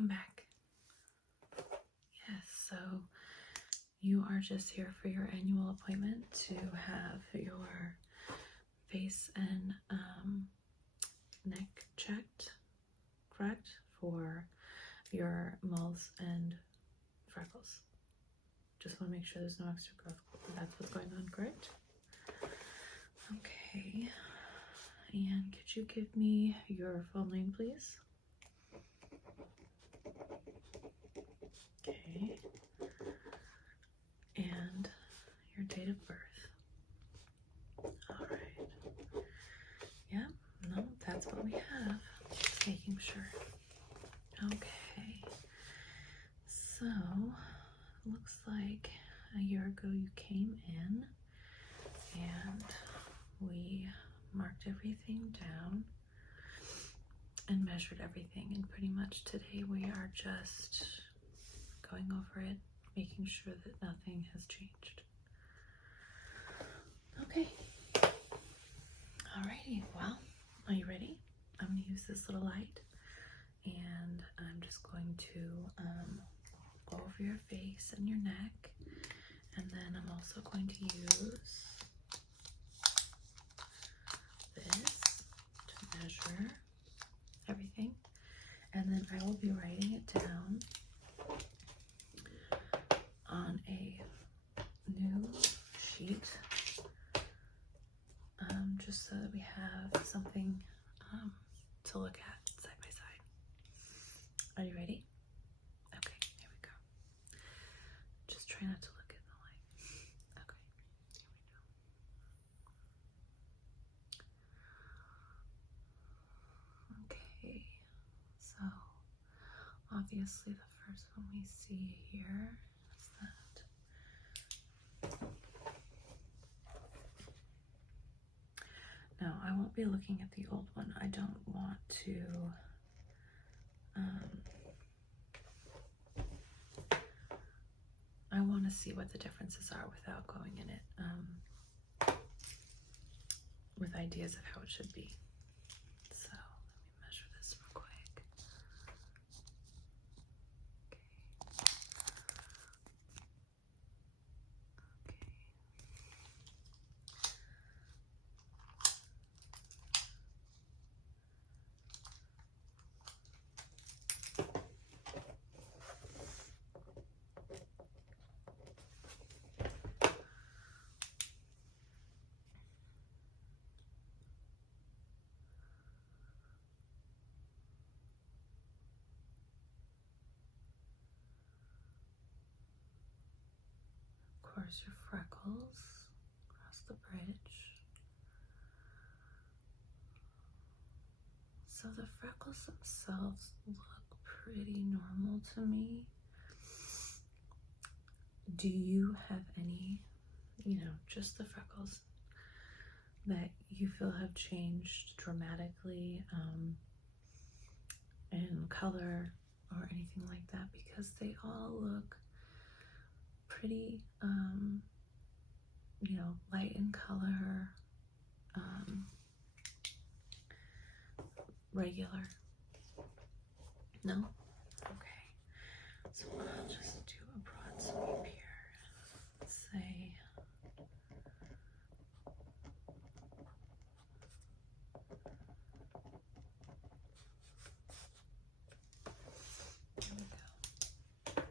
welcome back. Yes, so you are just here for your annual appointment to have your face and neck checked, correct? For your moles and freckles. Just want to make sure there's no extra growth. That's what's going on, correct? Okay. And could you give me your full name, please? Okay. And your date of birth. All right. Yeah, no, that's what we have. Just making sure. Okay. So, looks like a year ago you came in and we marked everything down and measured everything, and pretty much today we are just going over it, making sure that nothing has changed. Okay. Alrighty, well, are you ready? I'm going to use this little light and I'm just going to go over your face and your neck, and then I'm also going to use this to measure everything, and then I will be writing it down on a new sheet, just so that we have something to look at side by side. Are you ready? Okay, here we go. Just try not to look in the light. Okay, here we go. Okay, so obviously the first one we see here is that. Now, I won't be looking at the old one. I don't want to I want to see what the differences are without going in it with ideas of how it should be. So let me measure this real quick. Of course, your freckles across the bridge. So the freckles themselves look pretty normal to me. Do you have any, just the freckles that you feel have changed dramatically in color or anything like that? Because they all look pretty, light in color, regular. No? Okay. So I'll just do a broad sweep here. Say, here we go.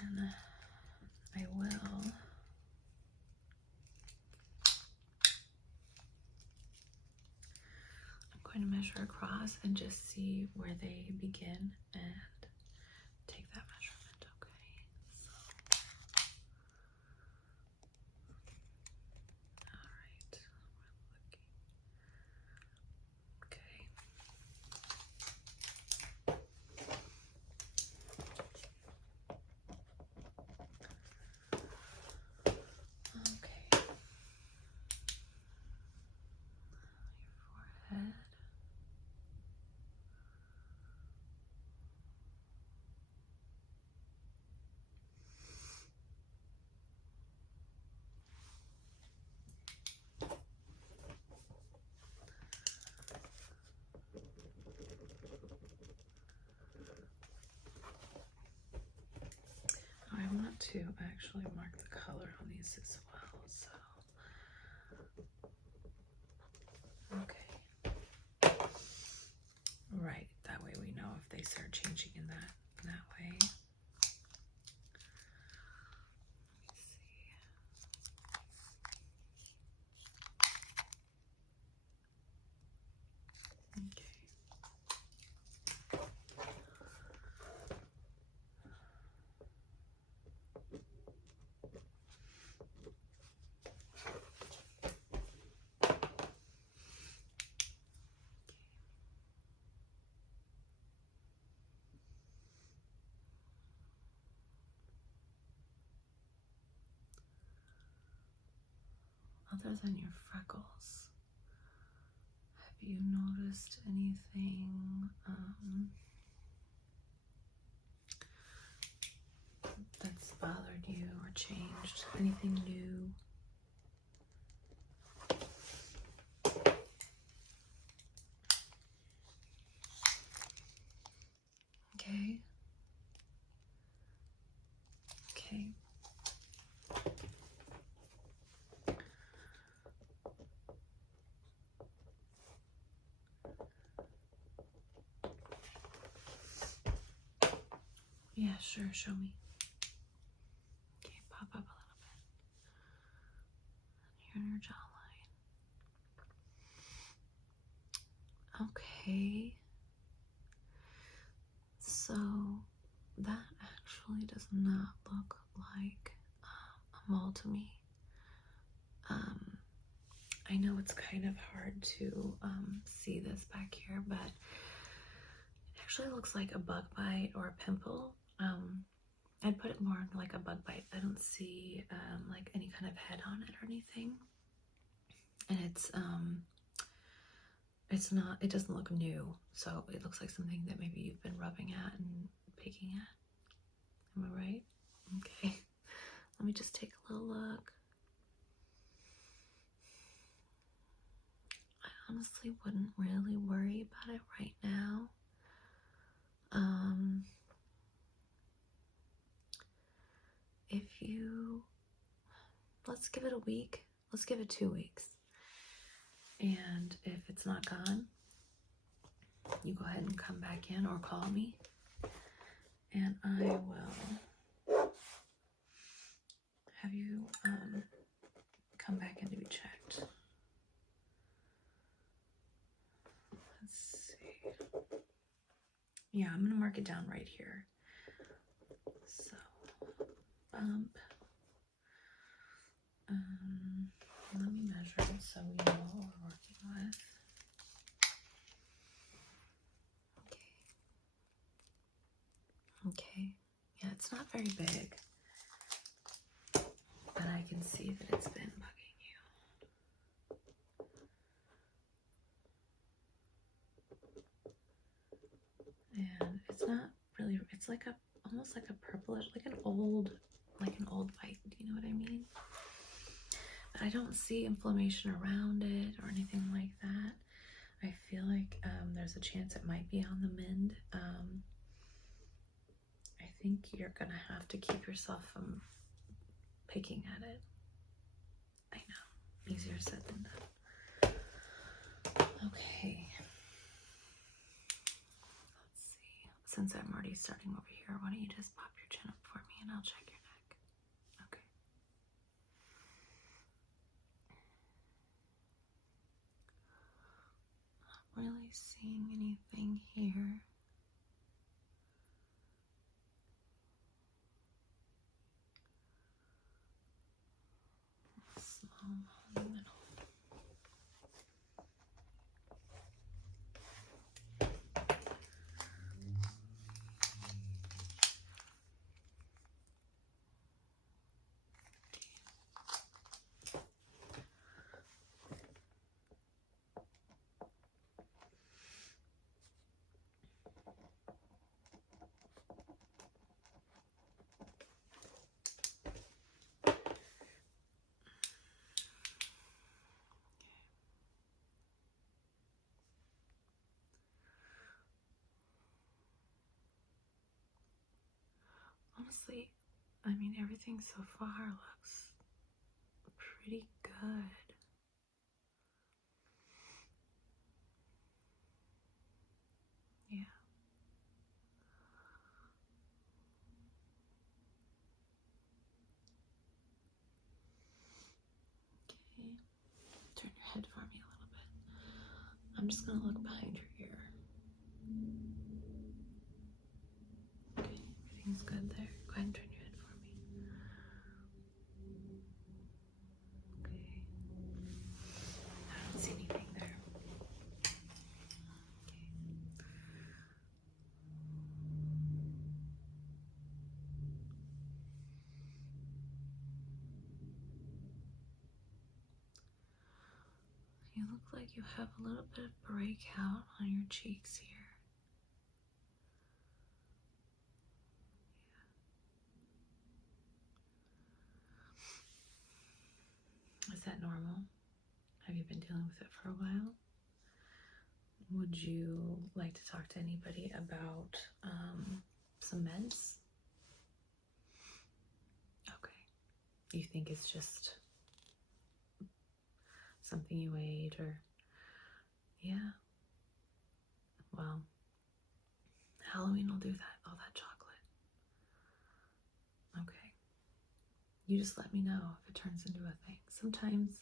Then I will going to measure across and just see where they begin and take that measurement. Okay, so all right, we're looking. Okay. Okay. Your forehead. to actually mark the color on these as well, so. Okay. Right, that way we know if they start changing in that way. Let me see. Okay. Other than your freckles, have you noticed anything that's bothered you or changed? Anything new? Okay. Okay. Yeah, sure, show me. Okay, pop up a little bit. Here in your jawline. Okay. So that actually does not look like a mole to me. I know it's kind of hard to see this back here, but it actually looks like a bug bite or a pimple. I'd put it more like a bug bite. I don't see like any kind of head on it or anything. And it's not, it doesn't look new. So it looks like something that maybe you've been rubbing at and picking at. Am I right? Okay. Let me just take a little look. I honestly wouldn't really worry about it right now. If you, let's give it a week. Let's give it 2 weeks. And if it's not gone, you go ahead and come back in or call me. And I will have you come back in to be checked. Let's see. Yeah, I'm gonna mark it down right here. So, bump. Let me measure it so we know what we're working with. Okay. Yeah, it's not very big, but I can see that it's been bugging you. And it's not really, it's like a, almost like a purplish, like an old white, do you know what I mean? But I don't see inflammation around it or anything like that. I feel like there's a chance it might be on the mend. I think you're gonna have to keep yourself from picking at it. I know, easier said than done. Okay. Let's see. Since I'm already starting over here, why don't you just pop your chin up for me and I'll check your neck. Okay. Not really seeing anything here. Small in the middle. Honestly, I mean, everything so far looks pretty good. Yeah. Okay. Turn your head for me a little bit. I'm just going to look behind your ear. Okay, everything's good there. Go ahead and turn your head for me. Okay. I don't see anything there. Okay. You look like you have a little bit of breakout on your cheeks here. Is that normal? Have you been dealing with it for a while? Would you like to talk to anybody about some meds? Okay. You think it's just something you ate or... Yeah. Well, Halloween will do that, all that chocolate. Okay. You just let me know if it turns into a thing. Sometimes,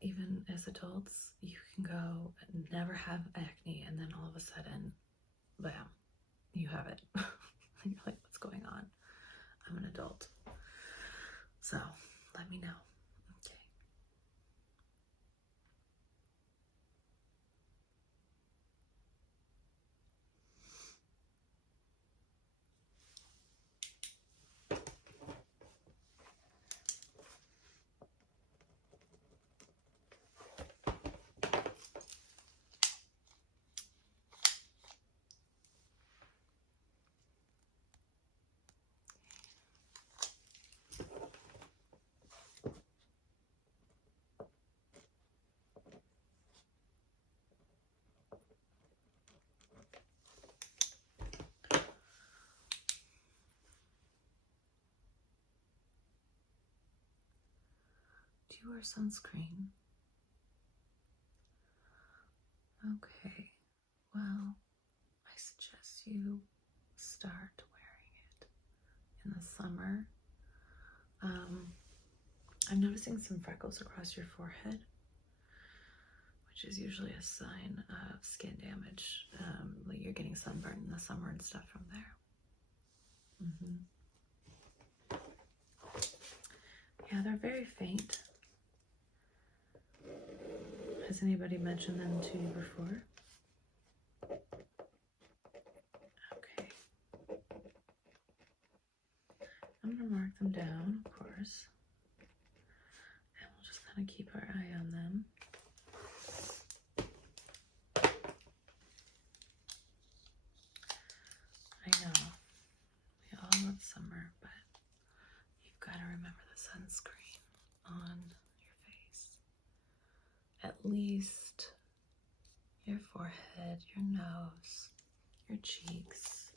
even as adults, you can go and never have acne, and then all of a sudden, bam, you have it. And you're like, what's going on? I'm an adult. So, let me know. Okay. Do you wear sunscreen? Okay. Well, I suggest you start wearing it in the summer. I'm noticing some freckles across your forehead, which is usually a sign of skin damage. Like you're getting sunburned in the summer and stuff from there. Yeah, they're very faint. Has anybody mentioned them to you before? Okay. I'm going to mark them down, of course. And we'll just kind of keep our eye on them. I know, we all love summer, but you've got to remember the sunscreen on your face. At least your forehead, your nose, your cheeks.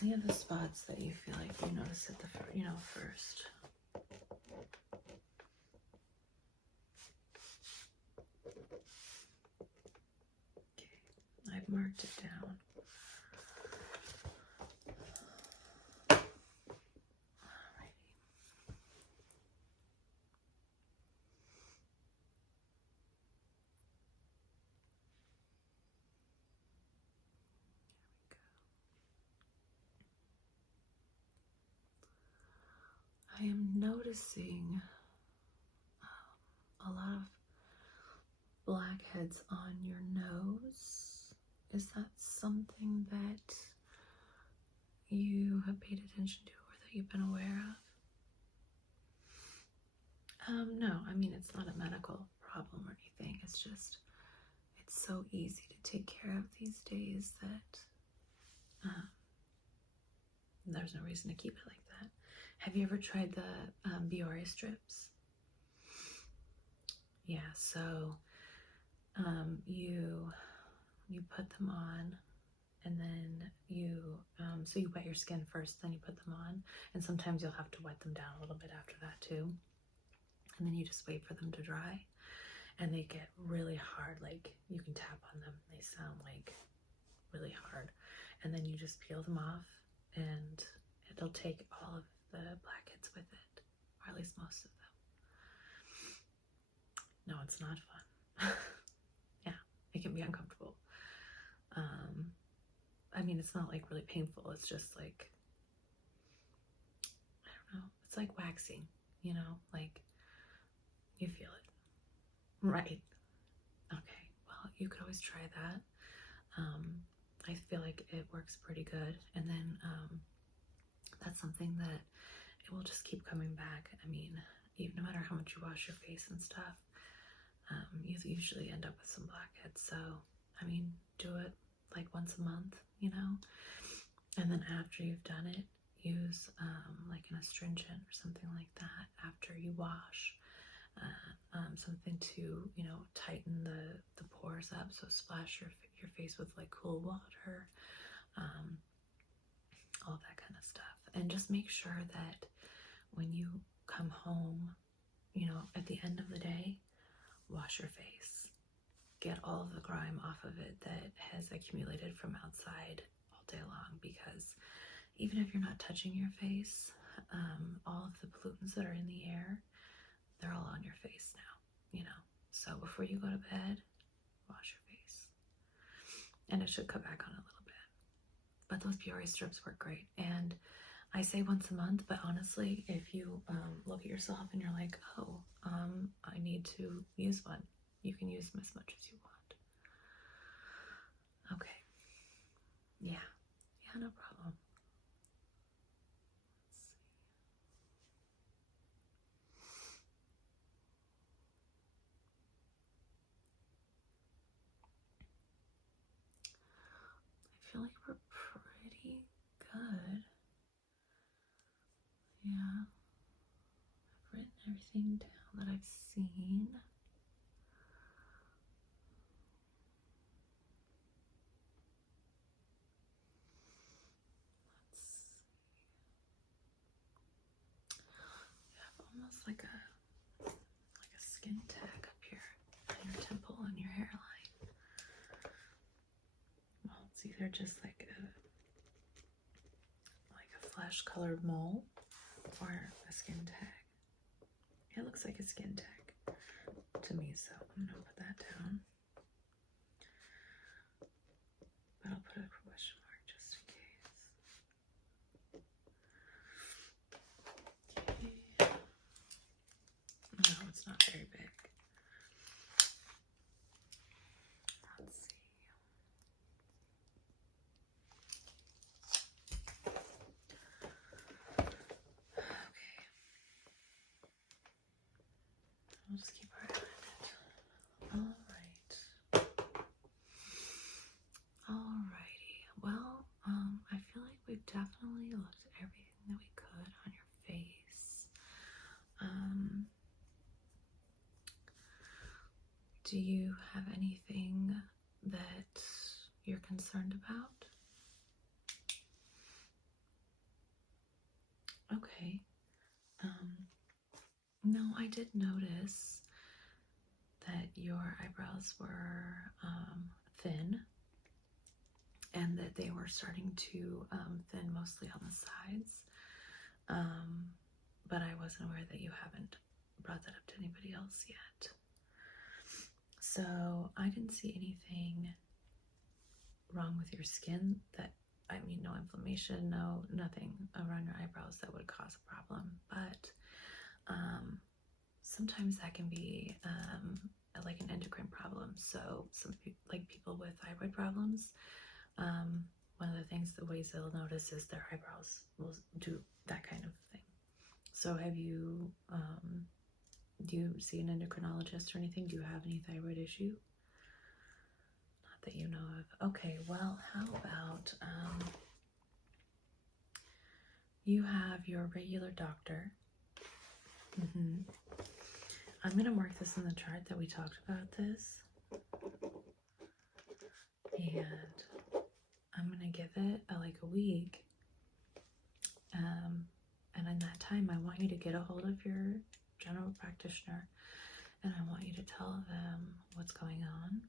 Any of the spots that you feel like you notice at the first. Okay, I've marked it down. I am noticing a lot of blackheads on your nose. Is that something that you have paid attention to or that you've been aware of? No, I mean, it's not a medical problem or anything. It's just, it's so easy to take care of these days that there's no reason to keep it like that. Have you ever tried the Biore strips? Yeah, so you put them on and then you, so you wet your skin first, then you put them on. And sometimes you'll have to wet them down a little bit after that too. And then you just wait for them to dry. And they get really hard, like you can tap on them. They sound like really hard. And then you just peel them off, and it'll take all of the blackheads with it, or at least most of them. No, it's not fun. Yeah, it can be uncomfortable. I mean, it's not like really painful. It's just like, I don't know. It's like waxing, you know, like you feel it. Right. Okay. Well, you could always try that. I feel like it works pretty good. And then that's something that it will just keep coming back. I mean, even no matter how much you wash your face and stuff, you usually end up with some blackheads. So, I mean, do it like once a month, you know? And then after you've done it, use like an astringent or something like that after you wash. Something to, you know, tighten the pores up. So splash your face with like cool water, all that kind of stuff. And just make sure that when you come home, you know, at the end of the day, wash your face. Get all of the grime off of it that has accumulated from outside all day long, because even if you're not touching your face, all of the pollutants that are in the air, they're all on your face now, you know. So before you go to bed, wash your face. And it should cut back on a little bit. But those Peoria strips work great. And I say once a month, but honestly, if you look at yourself and you're like, oh, I need to use one, you can use them as much as you want. Okay. Yeah. Yeah, no problem. Let's see. I feel like we're pretty good. Yeah. I've written everything down that I've seen. Let's see. You have almost like a skin tag up here on your temple and your hairline. Well, it's either just like a flesh colored mole or a skin tag. It looks like a skin tag to me, so I'm gonna put that down. But I'll put a question mark just in case. Okay. No, it's not very big. Let's see. Okay. I'll just keep our eye on it. Alrighty. Well, I feel like we've definitely looked at everything that we could on your face. Do you have anything that you're concerned about? Okay. No, I did notice that your eyebrows were thin, and that they were starting to thin mostly on the sides. But I wasn't aware that you haven't brought that up to anybody else yet. So I didn't see anything wrong with your skin that, I mean, no inflammation, nothing around your eyebrows that would cause a problem. But sometimes that can be like an endocrine problem. So some people with thyroid problems, one of the things, the ways they'll notice is their eyebrows will do that kind of thing. So have you, do you see an endocrinologist or anything? Do you have any thyroid issue? Not that you know of. Okay, well, how about you have your regular doctor. I'm going to mark this in the chart that we talked about this. And I'm going give it like a week. And in that time, I want you to get a hold of your general practitioner, and I want you to tell them what's going on,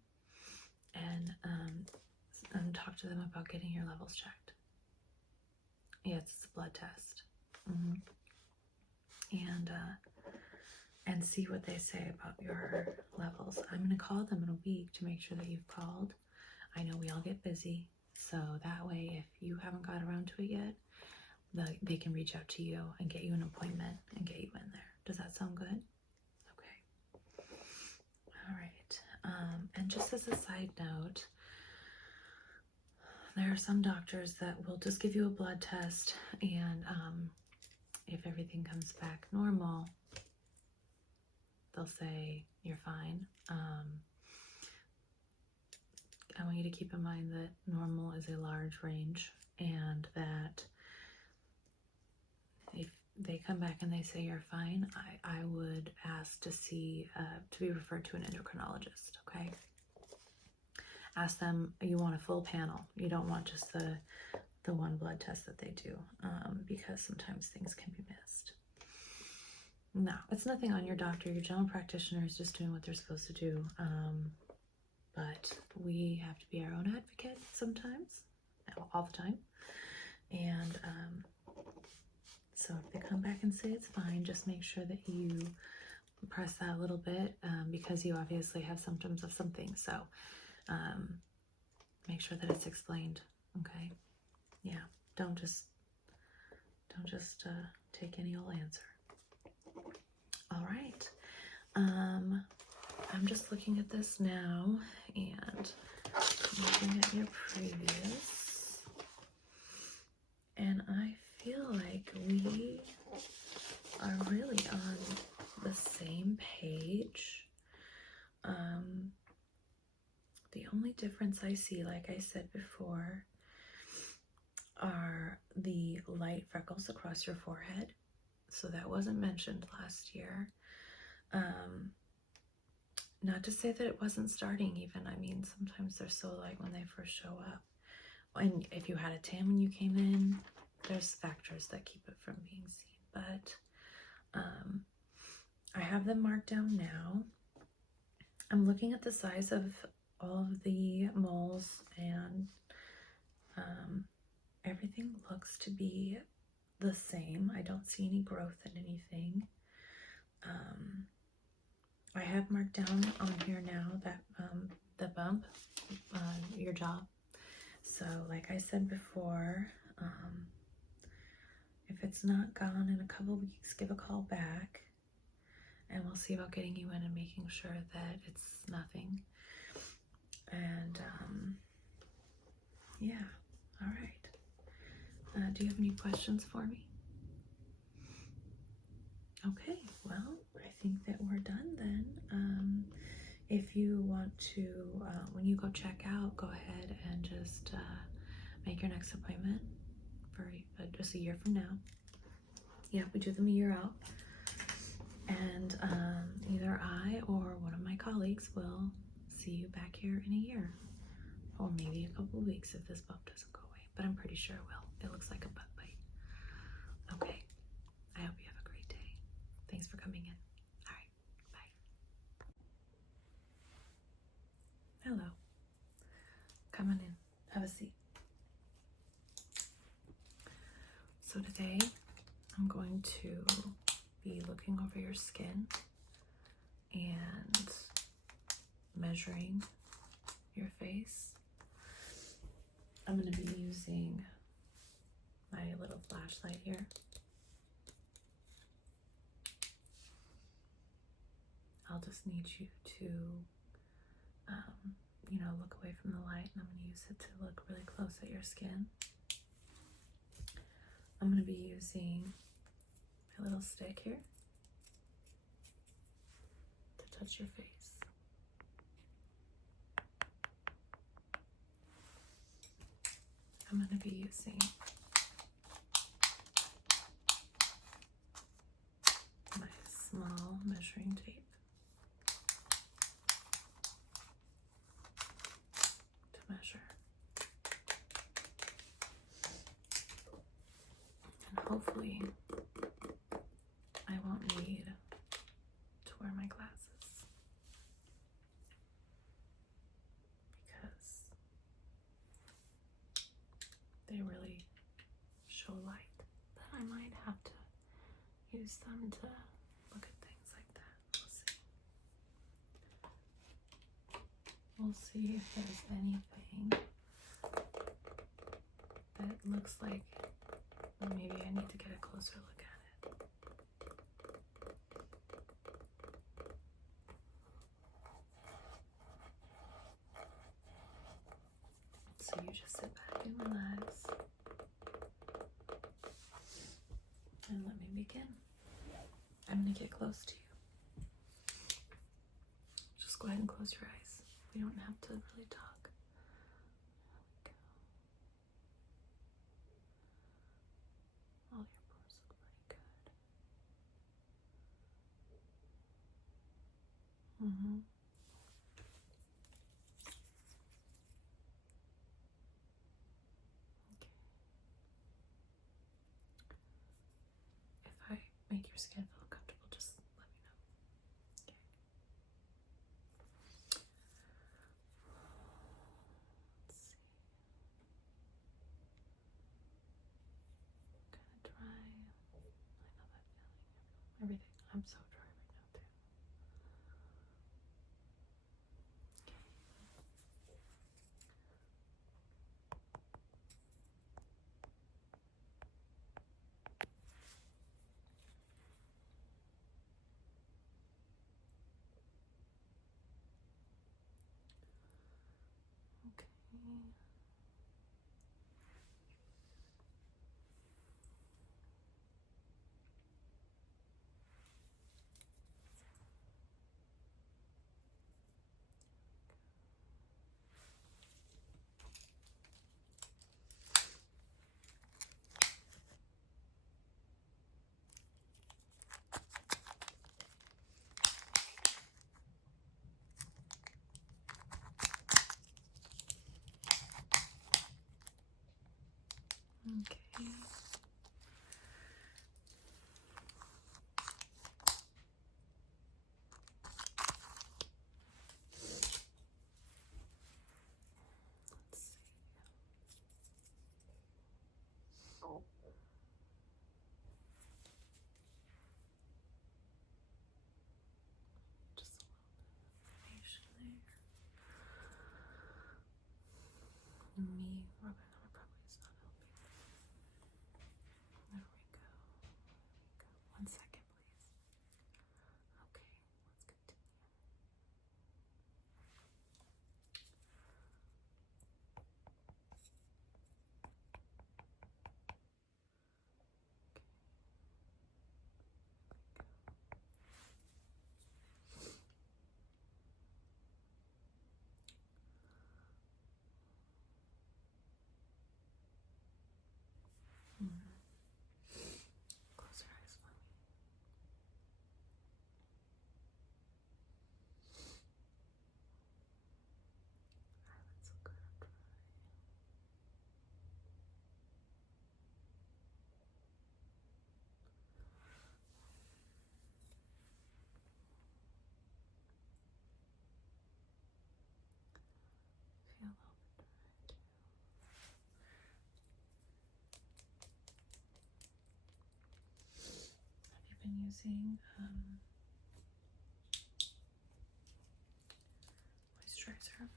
and talk to them about getting your levels checked. Yes, it's a blood test. And see what they say about your levels. I'm going to call them in a week to make sure that you've called. I know we all get busy, so that way if you haven't got around to it yet, they can reach out to you and get you an appointment and get you in there. Does that sound good? Okay. All right. And just as a side note, there are some doctors that will just give you a blood test, and if everything comes back normal, they'll say you're fine. I want you to keep in mind that normal is a large range, and that if they come back and they say you're fine, I would ask to see, to be referred to an endocrinologist, okay? Ask them, you want a full panel. You don't want just the one blood test that they do, because sometimes things can be missed. No, it's nothing on your doctor. Your general practitioner is just doing what they're supposed to do. But we have to be our own advocate sometimes, all the time. And so if they come back and say it's fine, just make sure that you press that a little bit, because you obviously have symptoms of something. So make sure that it's explained. Okay. Yeah. Don't just take any old answer. All right. I'm just looking at this now and looking at your previous, and I feel like we are really on the same page. The only difference I see, like I said before, are the light freckles across your forehead. So that wasn't mentioned last year. Not to say that it wasn't starting even. I mean, sometimes they're so light when they first show up. And if you had a tan when you came in, there's factors that keep it from being seen. But I have them marked down now. I'm looking at the size of all of the moles, and everything looks to be the same. I don't see any growth in anything. I have marked down on here now that the bump on your jaw. So like I said before, if it's not gone in a couple weeks, give a call back and we'll see about getting you in and making sure that it's nothing. And yeah, all right. Do you have any questions for me? Okay, well, I think that we're done then. If you want to, when you go check out, go ahead and just make your next appointment for just a year from now. Yeah, we do them a year out. And either I or one of my colleagues will see you back here in a year, or maybe a couple of weeks if this bump doesn't go away, but I'm pretty sure it will. It looks like a butt bite. Okay, I hope you have a great day. Thanks for coming in. All right, bye. Hello. Come on in. Have a seat. So today I'm going to be looking over your skin and measuring your face. I'm going to be using my little flashlight here. I'll just need you to, look away from the light, and I'm going to use it to look really close at your skin. I'm going to be using my little stick here to touch your face. I'm going to be using my small measuring tape to measure. hopefully I won't need to wear my glasses because they really show light, but I might have to use them to look at things like that. We'll see if there's anything that looks like maybe I need to get a closer look at it. So you just sit back and relax and let me begin. I'm going to get close to you. Just go ahead and close your eyes. We don't have to really talk. All your pores look pretty good. Okay. If I make your skin feel comfortable, just let me know. Okay. Let's see. Kind of dry. I know that feeling. Everything. I'm so dry right now too. Okay. Okay. Let's see. Just a little bit of information there. Me rubbing on it probably is not helping. There we go. 1 second, please. Okay, let's continue. Close your eyes for me. Eyelids look good and dry. Feel a little bit dry too. Have you been using moisturizer?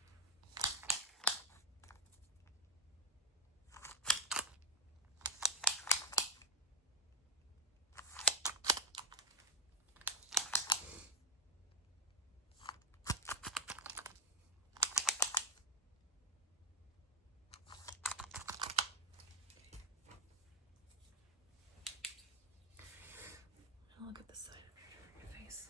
Now look at the side of your face.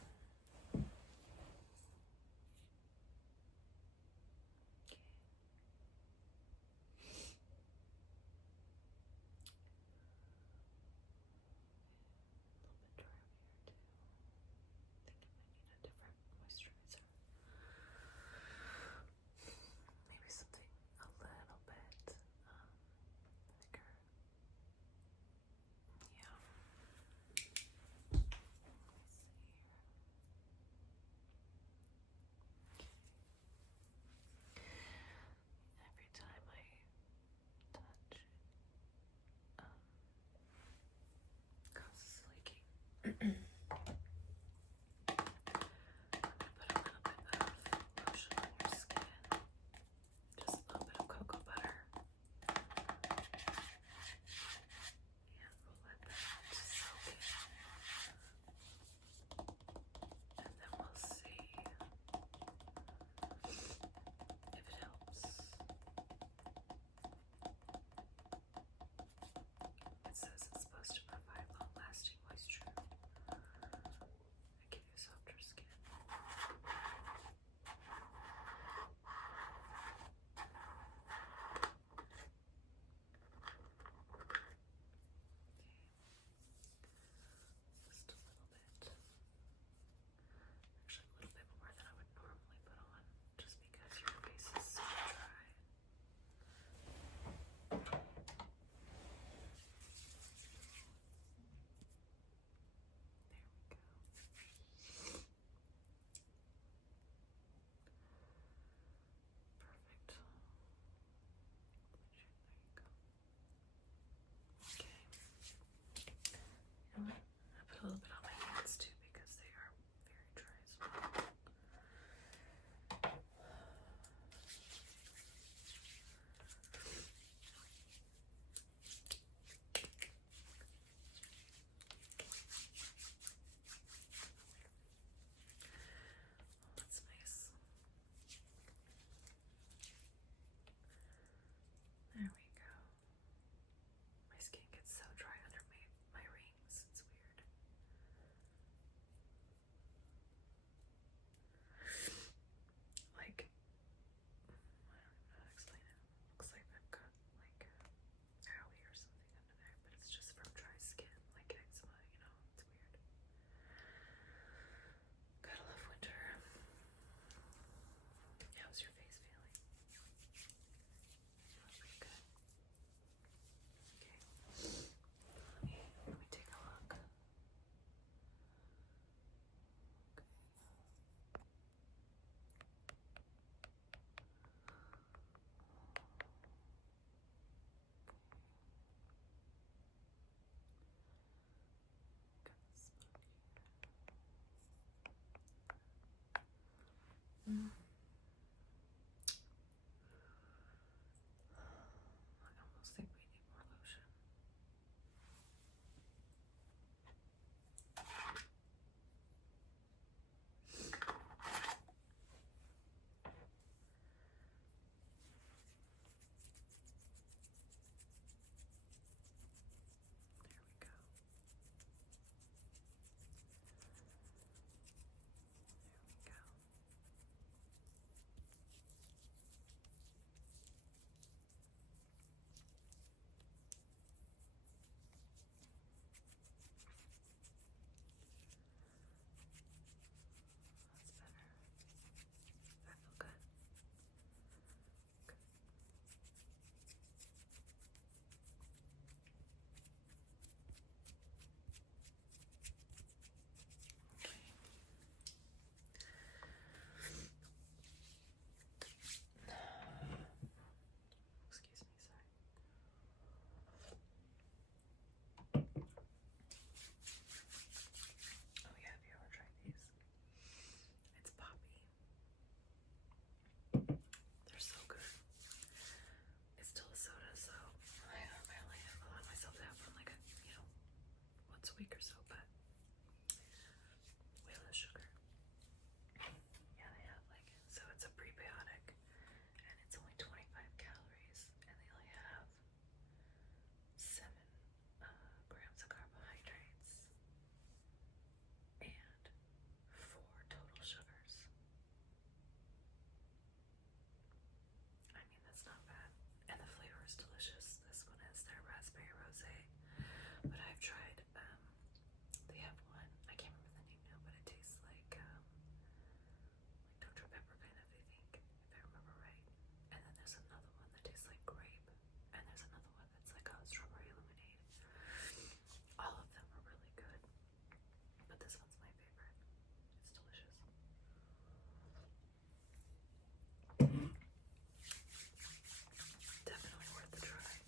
week or so, but way less sugar. Yeah, they have like, so it's a prebiotic and it's only 25 calories and they only have 7 grams of carbohydrates and 4 total sugars. I mean, that's not bad. And the flavor is delicious. This one is their raspberry rosé. But I've tried, they have one, I can't remember the name now, but it tastes like Dr. Pepper kind of, I think, if I remember right. And then there's another one that tastes like grape. And there's another one that's like a strawberry lemonade. All of them are really good. But this one's my favorite. It's delicious. Definitely worth the try.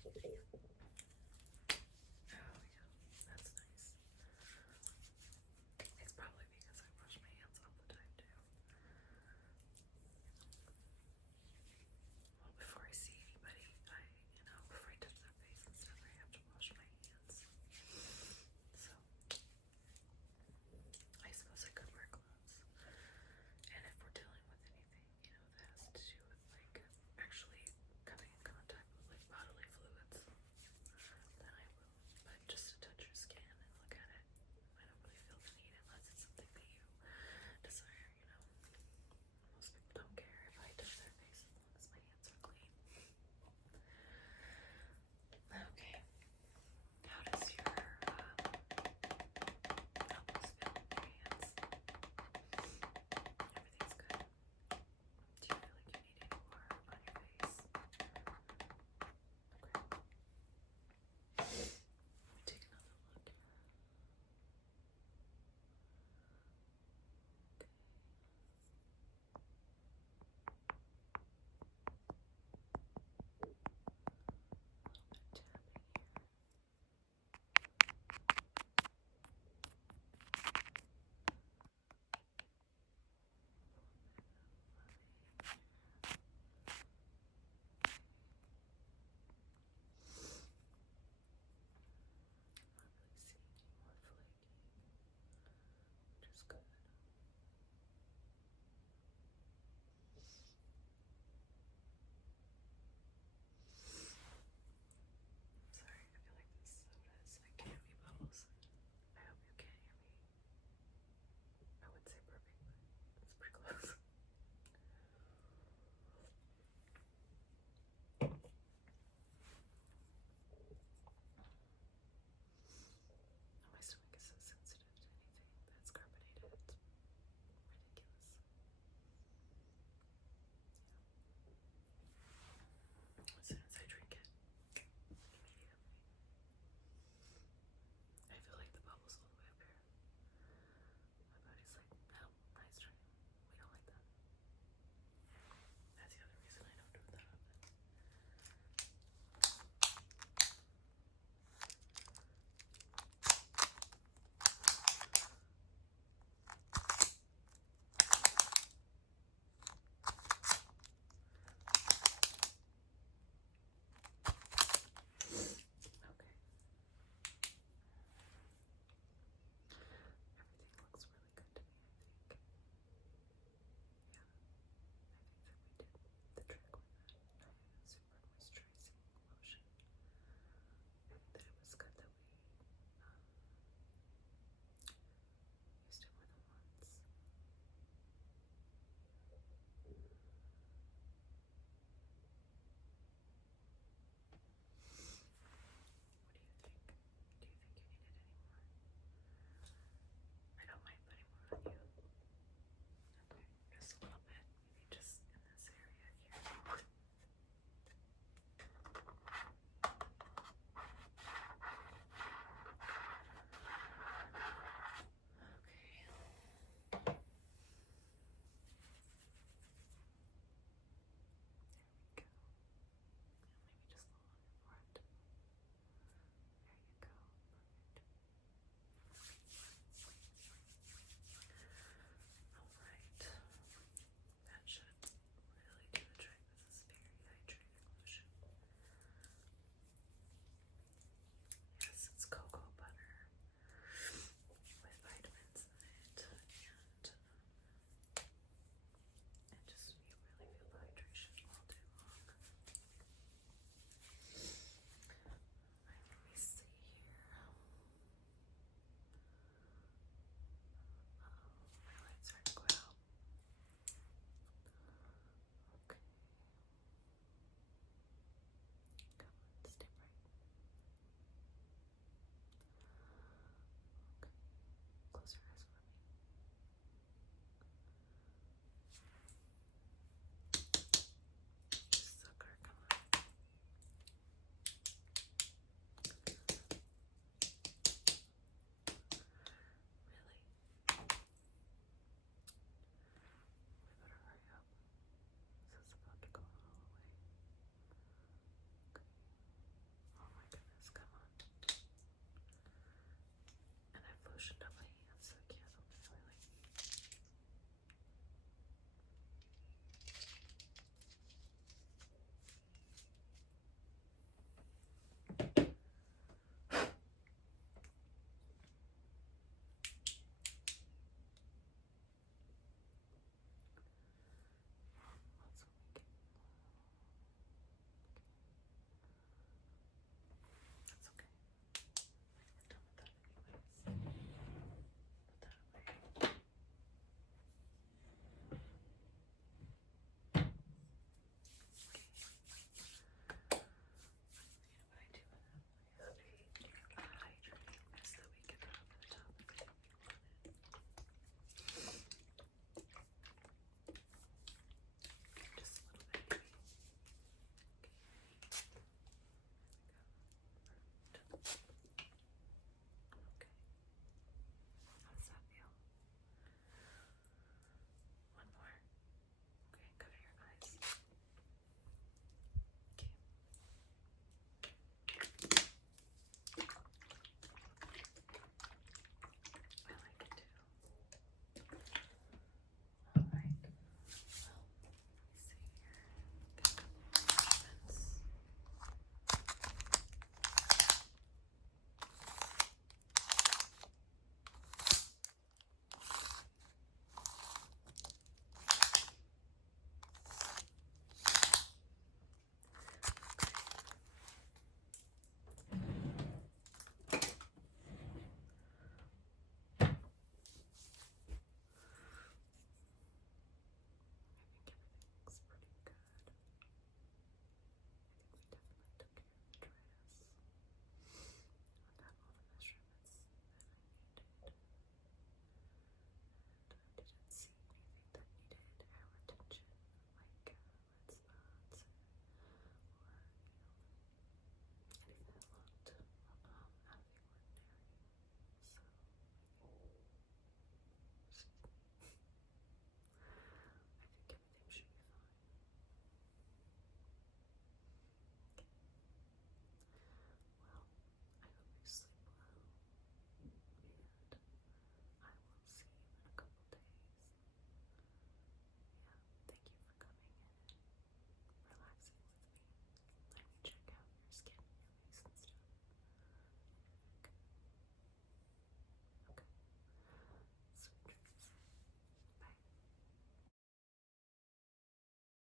Oh yeah, that's nice. It's probably because I wash my hands all the time too. Well, before I see anybody, before I touch their face and stuff, I have to wash my hands. So, I suppose I could wear gloves. And if we're dealing with anything, that has to do with like actually coming in contact with like bodily fluids,